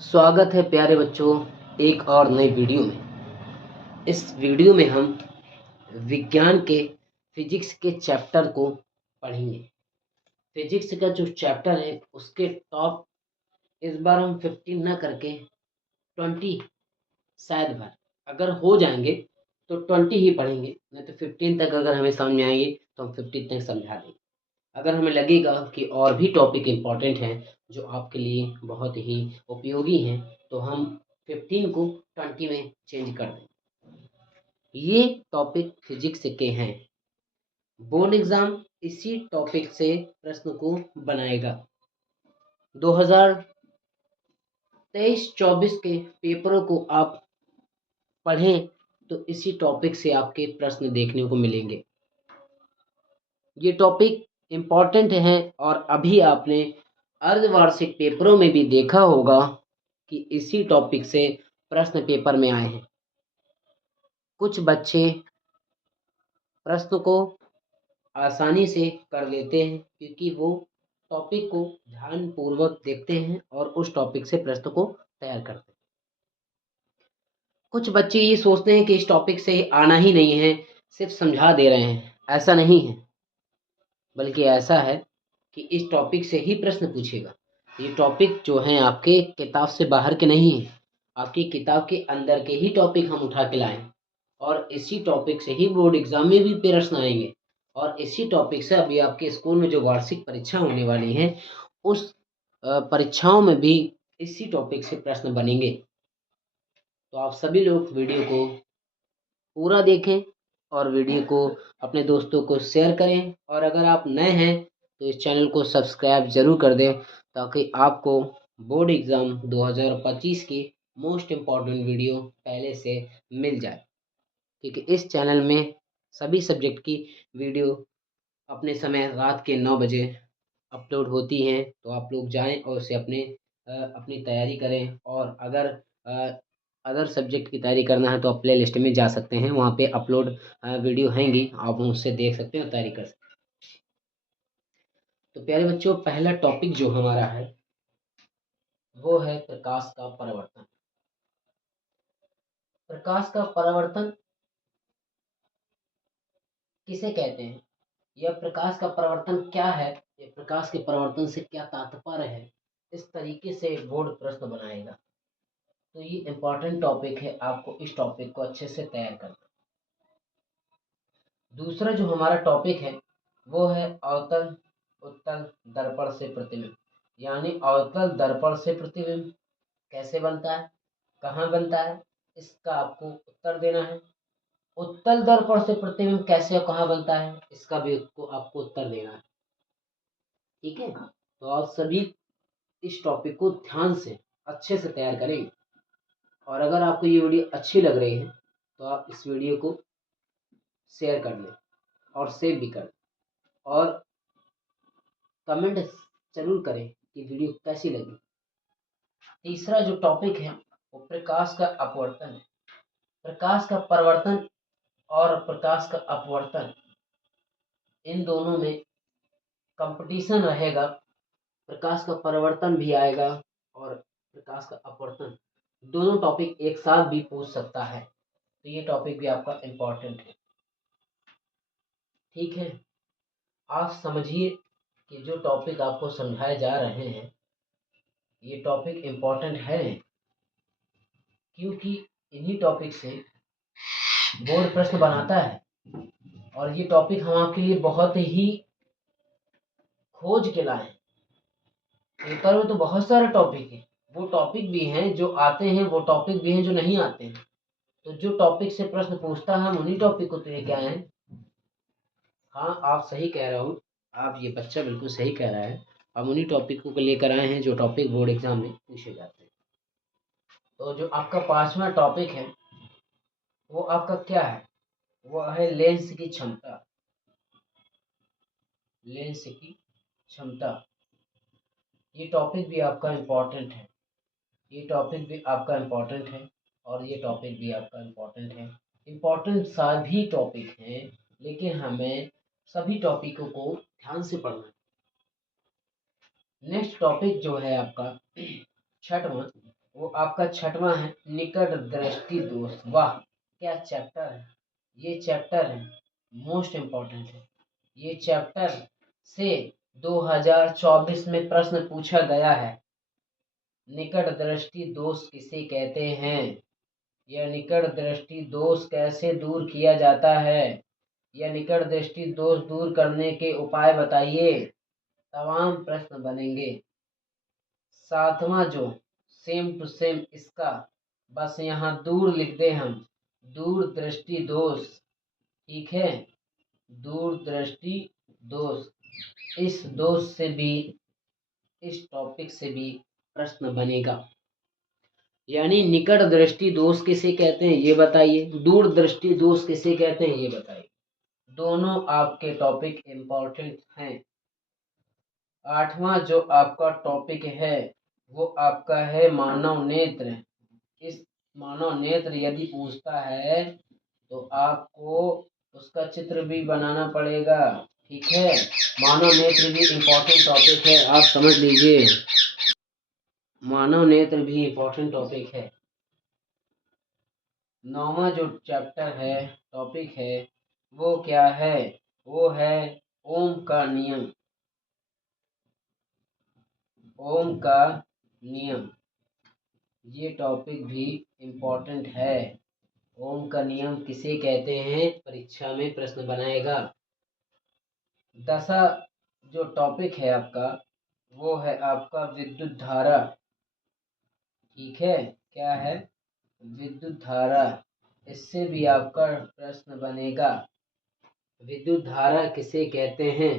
स्वागत है प्यारे बच्चों एक और नई वीडियो में। इस वीडियो में हम विज्ञान के फिजिक्स के चैप्टर को पढ़ेंगे। फिजिक्स का जो चैप्टर है उसके टॉप इस बार हम 15 ना करके 20 शायद भर अगर हो जाएंगे तो 20 ही पढ़ेंगे, नहीं तो 15 तक अगर हमें समझ आएंगे तो हम 15 तक समझा देंगे। अगर हमें लगेगा कि और भी टॉपिक इम्पॉर्टेंट हैं जो आपके लिए बहुत ही उपयोगी हैं तो हम 15 को 20 में चेंज कर दें। ये टॉपिक फिजिक्स के हैं। बोर्ड एग्जाम इसी टॉपिक से प्रश्न को बनाएगा। 2023-24 के पेपरों को आप पढ़ें तो इसी टॉपिक से आपके प्रश्न देखने को मिलेंगे। ये टॉपिक इम्पॉर्टेंट है और अभी आपने अर्धवार्षिक पेपरों में भी देखा होगा कि इसी टॉपिक से प्रश्न पेपर में आए हैं। कुछ बच्चे प्रश्न को आसानी से कर लेते हैं क्योंकि वो टॉपिक को ध्यानपूर्वक देखते हैं और उस टॉपिक से प्रश्न को तैयार करते हैं। कुछ बच्चे ये सोचते हैं कि इस टॉपिक से आना ही नहीं है, सिर्फ समझा दे रहे हैं। ऐसा नहीं है, बल्कि ऐसा है कि इस टॉपिक से ही प्रश्न पूछेगा। ये टॉपिक जो हैं आपके किताब से बाहर के नहीं हैं, आपकी किताब के अंदर के ही टॉपिक हम उठा के लाएं और इसी टॉपिक से ही बोर्ड एग्जाम में भी प्रश्न आएंगे और इसी टॉपिक से अभी आपके स्कूल में जो वार्षिक परीक्षा होने वाली है उस परीक्षाओं में भी इसी टॉपिक से प्रश्न बनेंगे। तो आप सभी लोग वीडियो को पूरा देखें और वीडियो को अपने दोस्तों को शेयर करें और अगर आप नए हैं तो इस चैनल को सब्सक्राइब ज़रूर कर दें ताकि आपको बोर्ड एग्ज़ाम 2025 की मोस्ट इम्पॉर्टेंट वीडियो पहले से मिल जाए, क्योंकि इस चैनल में सभी सब्जेक्ट की वीडियो अपने समय रात के 9 बजे अपलोड होती हैं। तो आप लोग जाएं और उसे अपनी तैयारी करें और अगर अदर सब्जेक्ट की तैयारी करना है तो आप प्ले लिस्ट में जा सकते हैं, वहाँ पे अपलोड वीडियो हैंगी, आप उससे देख सकते हैं और तैयारी कर सकते हैं। तो प्यारे बच्चों, पहला टॉपिक जो हमारा है वो है प्रकाश का परावर्तन। प्रकाश का परावर्तन किसे कहते हैं, यह प्रकाश का परावर्तन क्या है, यह प्रकाश के परावर्तन से क्या तात्पर्य है, इस तरीके से बोर्ड प्रश्न बनाएगा। तो ये इम्पोर्टेंट टॉपिक है, आपको इस टॉपिक को अच्छे से तैयार करना। दूसरा जो हमारा टॉपिक है वो है अवतल उत्तल दर्पण से प्रतिबिंब, यानी अवतल दर्पण से प्रतिबिंब कैसे बनता है, कहाँ बनता है, इसका आपको उत्तर देना है। उत्तल दर्पण से प्रतिबिंब कैसे और कहाँ बनता है, इसका भी आपको उत्तर देना है। ठीक है, तो आप सभी इस टॉपिक को ध्यान से अच्छे से तैयार करेंगे और अगर आपको ये वीडियो अच्छी लग रही है तो आप इस वीडियो को शेयर कर लें और सेव भी कर लें और कमेंट जरूर करें कि वीडियो कैसी लगी। तीसरा जो टॉपिक है वो प्रकाश का अपवर्तन है। प्रकाश का परावर्तन और प्रकाश का अपवर्तन, इन दोनों में कंपटीशन रहेगा। प्रकाश का परावर्तन भी आएगा और प्रकाश का अपवर्तन, दोनों टॉपिक एक साथ भी पूछ सकता है, तो ये टॉपिक भी आपका इम्पोर्टेंट है। ठीक है, आप समझिए कि जो टॉपिक आपको समझाए जा रहे हैं ये टॉपिक इम्पोर्टेंट है, क्योंकि इन्हीं टॉपिक से बोर्ड प्रश्न बनाता है और ये टॉपिक हम आपके लिए बहुत ही खोज के लाए हैं। पेपर में तो बहुत सारे टॉपिक हैं, वो टॉपिक भी हैं जो आते हैं, वो टॉपिक भी हैं जो नहीं आते हैं। तो जो टॉपिक से प्रश्न पूछता है हम उन्हीं टॉपिक को लेके आए हैं। हाँ, आप सही कह रहे हो, आप ये बच्चा बिल्कुल सही कह रहा है, हम उन्हीं टॉपिक को लेकर आए हैं जो टॉपिक बोर्ड एग्जाम में पूछे जाते हैं। तो जो आपका 5वां टॉपिक है वो आपका क्या है, वो है लेंस की क्षमता। लेंस की क्षमता, ये टॉपिक भी आपका इम्पोर्टेंट है, ये टॉपिक भी आपका इम्पोर्टेंट है और ये टॉपिक भी आपका इम्पोर्टेंट है। इम्पोर्टेंट सभी टॉपिक हैं, लेकिन हमें सभी टॉपिकों को ध्यान से पढ़ना है। नेक्स्ट टॉपिक जो है आपका 6वां, वो आपका छठवां है, निकट दृष्टि दोष। वाह क्या चैप्टर है, ये चैप्टर है मोस्ट इम्पोर्टेंट है। ये चैप्टर से 2024 में प्रश्न पूछा गया है। निकट दृष्टि दोष किसे कहते हैं, यह निकट दृष्टि दोष कैसे दूर किया जाता है, यह निकट दृष्टि दोष दूर करने के उपाय बताइए, तमाम प्रश्न बनेंगे। सातवां जो सेम टू सेम इसका, बस यहाँ दूर लिख दे हम, दूर दृष्टि दोष। ठीक है, दूर दृष्टि दोष। इस दोष से भी, इस टॉपिक से भी प्रश्न बनेगा। यानी निकट दृष्टि दोष किसे कहते हैं ये बताइए, दूर दृष्टि दोष किसे कहते हैं ये बताइए। दोनों आपके टॉपिक इम्पोर्टेंट हैं। आठवां जो आपका टॉपिक है वो आपका है मानव नेत्र। इस मानव नेत्र यदि पूछता है तो आपको उसका चित्र भी बनाना पड़ेगा। ठीक है, मानव नेत्र भी इम्पोर्टेंट टॉपिक है, आप समझ लीजिए, मानव नेत्र भी इम्पोर्टेंट टॉपिक है। नौवां जो चैप्टर है, टॉपिक है, वो क्या है, वो है ओम का नियम। ओम का नियम, ये टॉपिक भी इम्पोर्टेंट है। ओम का नियम किसे कहते हैं, परीक्षा में प्रश्न बनाएगा। 10वां जो टॉपिक है आपका वो है आपका विद्युत धारा। ठीक है, क्या है, विद्युत धारा। इससे भी आपका प्रश्न बनेगा। विद्युत धारा किसे कहते हैं,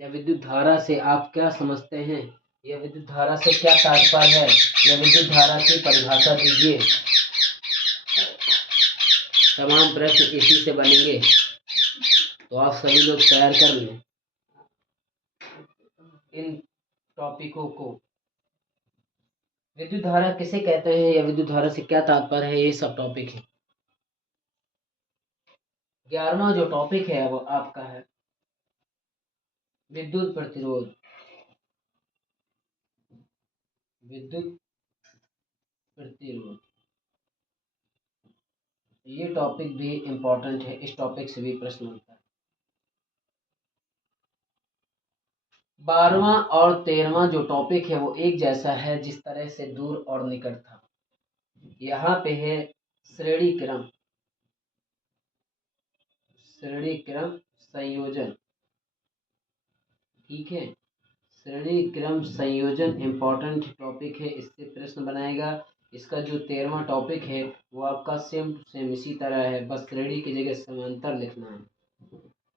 या विद्युत धारा से आप क्या समझते हैं, या विद्युत धारा से क्या तात्पर्य है, या विद्युत धारा की परिभाषा दीजिए। तमाम प्रश्न इसी से बनेंगे, तो आप सभी लोग तैयार कर लें इन टॉपिकों को। विद्युत धारा किसे कहते हैं या विद्युत धारा से क्या तात्पर्य है, ये सब टॉपिक है। 11वां जो टॉपिक है वो आपका है विद्युत प्रतिरोध। विद्युत प्रतिरोध, ये टॉपिक भी इम्पोर्टेंट है, इस टॉपिक से भी प्रश्न होता है। 12वां और 13वां जो टॉपिक है वो एक जैसा है, जिस तरह से दूर और निकट था। यहाँ पे है श्रेणी क्रम, श्रेणी क्रम संयोजन। ठीक है, श्रेणी क्रम संयोजन इम्पोर्टेंट टॉपिक है, इससे प्रश्न बनाएगा। इसका जो 13वां टॉपिक है वो आपका सेम टू सेम इसी तरह है, बस श्रेणी की जगह समांतर लिखना है।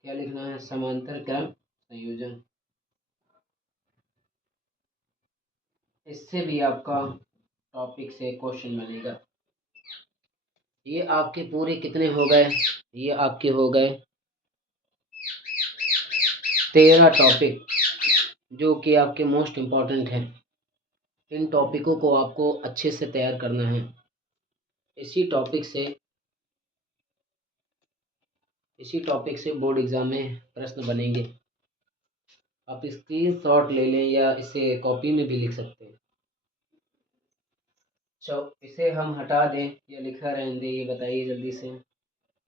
क्या लिखना है, समांतर क्रम संयोजन। इससे भी आपका टॉपिक से क्वेश्चन बनेगा। ये आपके पूरे कितने हो गए, ये आपके हो गए 13 टॉपिक, जो कि आपके मोस्ट इम्पॉर्टेंट हैं। इन टॉपिकों को आपको अच्छे से तैयार करना है। इसी टॉपिक से बोर्ड एग्जाम में प्रश्न बनेंगे। आप स्क्रीनशॉट ले लें या इसे कॉपी में भी लिख सकते हैं। इसे हम हटा दें या लिखा रहने दें, ये बताइए जल्दी से,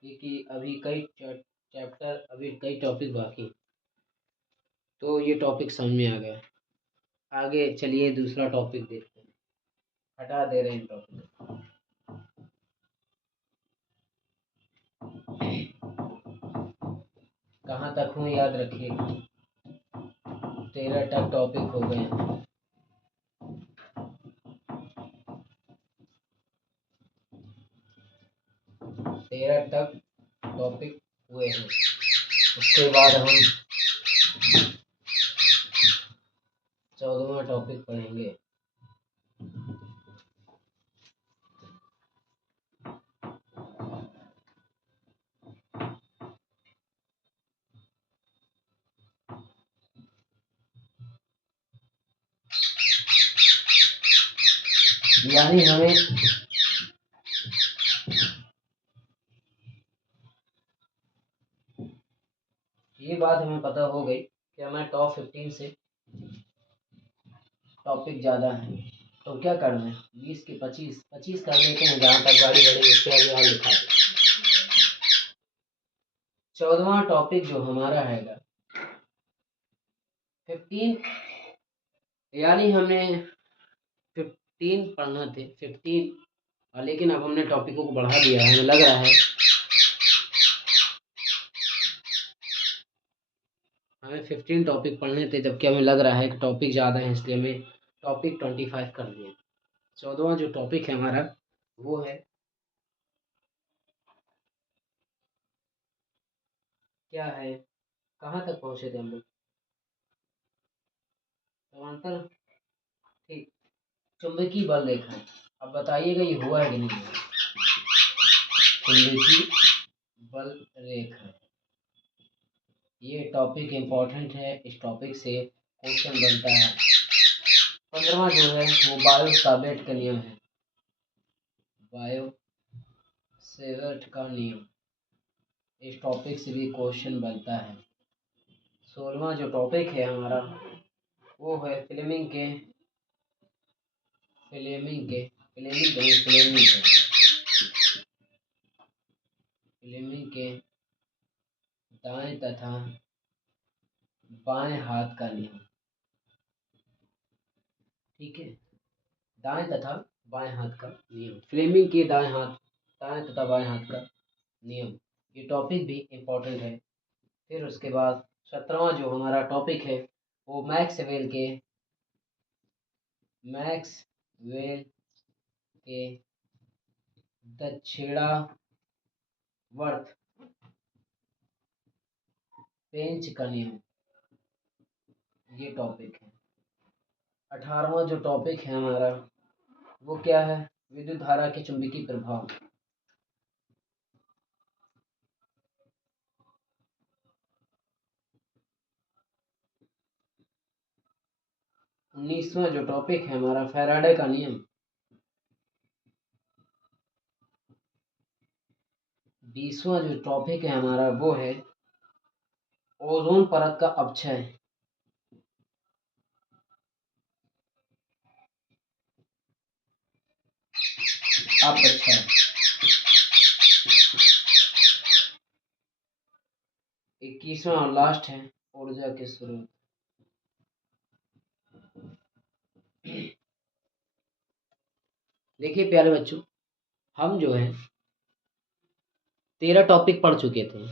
क्योंकि अभी कई चैप्टर, अभी कई टॉपिक बाकी। तो ये टॉपिक समझ में आ गया। आगे चलिए दूसरा टॉपिक देखते हैं। हटा दे रहे हैं टॉपिक। कहाँ तक हूँ याद रखिएगा, 13 तक टॉपिक हो गए हैं। 13 तक टॉपिक हुए हैं, उसके बाद हम 14वां टॉपिक पढ़ेंगे। यानी हमें ये बात हमें पता हो गई कि हमें टॉप 15 से टॉपिक ज़्यादा है, तो क्या करना है, 20 के 25 25 कर देते हैं, जहाँ तक गाड़ी बढ़ेगी उसके आगे और लिखा दें। 14वां टॉपिक जो हमारा हैगा 15, यानी हमें 15 पढ़ना थे 15, लेकिन अब हमने टॉपिकों को बढ़ा दिया है। हमें लग रहा है हमें 15 टॉपिक पढ़ने थे, जबकि हमें लग रहा है कि टॉपिक ज़्यादा है, इसलिए हमें टॉपिक 25 कर दिए। 14वां जो टॉपिक है हमारा वो है, क्या है, कहाँ तक पहुँचे थे हम लोग, समांतर, ठीक, चुंबकीय बल रेखा है। अब बताइएगा ये हुआ है कि नहीं हुआ। चुंबकीय बल रेखा, ये टॉपिक इम्पोर्टेंट है, इस टॉपिक से क्वेश्चन बनता है। 15वां जो है वो बायो सावर्ट का नियम है, बायो सावर्ट का नियम, इस टॉपिक से भी क्वेश्चन बनता है। 16वां जो टॉपिक है हमारा वो है फ्लेमिंग के दाएं तथा बाएं हाथ का नियम। ठीक है, दाएं तथा बाएं हाथ का नियम, फ्लेमिंग के दाएं तथा बाएं हाथ का नियम, ये टॉपिक भी इम्पोर्टेंट है। फिर उसके बाद 17वां जो हमारा टॉपिक है वो मैक्सवेल के दक्षिणावर्त पेंच का नियम, ये टॉपिक है। 18वां जो टॉपिक है हमारा वो क्या है, विद्युत धारा के चुंबकीय प्रभाव। 19वां जो टॉपिक है हमारा फैराडे का नियम। 20वां जो टॉपिक है हमारा वो है ओजोन परत का अपक्षय। अपक्षय 21वां और लास्ट है ऊर्जा के स्रोत। देखिए प्यारे बच्चों, हम जो है 13 टॉपिक पढ़ चुके थे।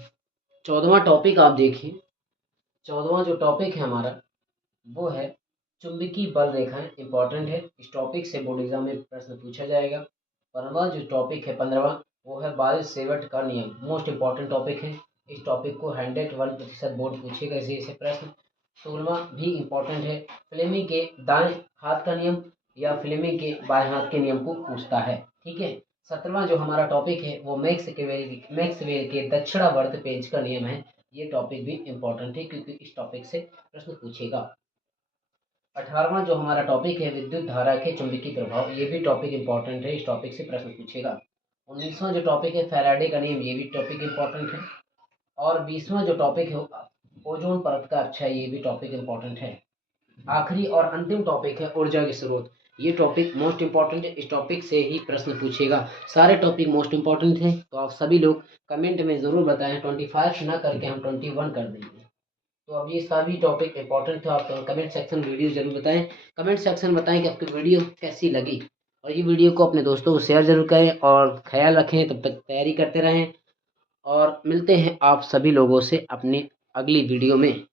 14वां टॉपिक आप देखिए, 14वां जो टॉपिक है हमारा वो है चुंबकीय बल रेखाएं, इंपॉर्टेंट है, इस टॉपिक से बोर्ड एग्जाम में प्रश्न पूछा जाएगा। 15वां जो टॉपिक है 15वां वो है बायो सावर्ट का नियम, मोस्ट इंपॉर्टेंट टॉपिक है, इस टॉपिक को 101% बोर्ड पूछेगा इसी से प्रश्न। 16वां भी इम्पोर्टेंट है, फ्लेमिंग के दाएं हाथ का नियम या फ्लेमिंग के बाएं हाथ के नियम को पूछता है। ठीक है, 17वां जो हमारा टॉपिक है वो मैक्सवेल के दक्षिणावर्त पेंच का नियम है, ये टॉपिक भी इम्पोर्टेंट है क्योंकि इस टॉपिक से प्रश्न पूछेगा। 18वां जो हमारा टॉपिक है विद्युत धारा के चुंबकीय प्रभाव, ये भी टॉपिक इम्पोर्टेंट है, इस टॉपिक से प्रश्न पूछेगा। 19वां जो टॉपिक है फैराडे का नियम, ये भी टॉपिक इम्पोर्टेंट है। और 20वां जो टॉपिक है ओजोन परत का अपक्षय, ये भी टॉपिक इम्पोर्टेंट है। आखिरी और अंतिम टॉपिक है ऊर्जा के स्रोत, ये टॉपिक मोस्ट इंपॉर्टेंट है, इस टॉपिक से ही प्रश्न पूछेगा। सारे टॉपिक मोस्ट इंपॉर्टेंट है, तो आप सभी लोग कमेंट में ज़रूर बताएं, 25 ना करके हम 21 कर देंगे। तो अब ये सभी टॉपिक इंपॉर्टेंट थे, आप कमेंट सेक्शन में वीडियो जरूर बताएं, कमेंट सेक्शन में बताएं कि आपकी वीडियो कैसी लगी, और ये वीडियो को अपने दोस्तों को शेयर जरूर करें और ख्याल रखें, तब तक तैयारी करते रहें और मिलते हैं आप सभी लोगों से अपनी अगली वीडियो में।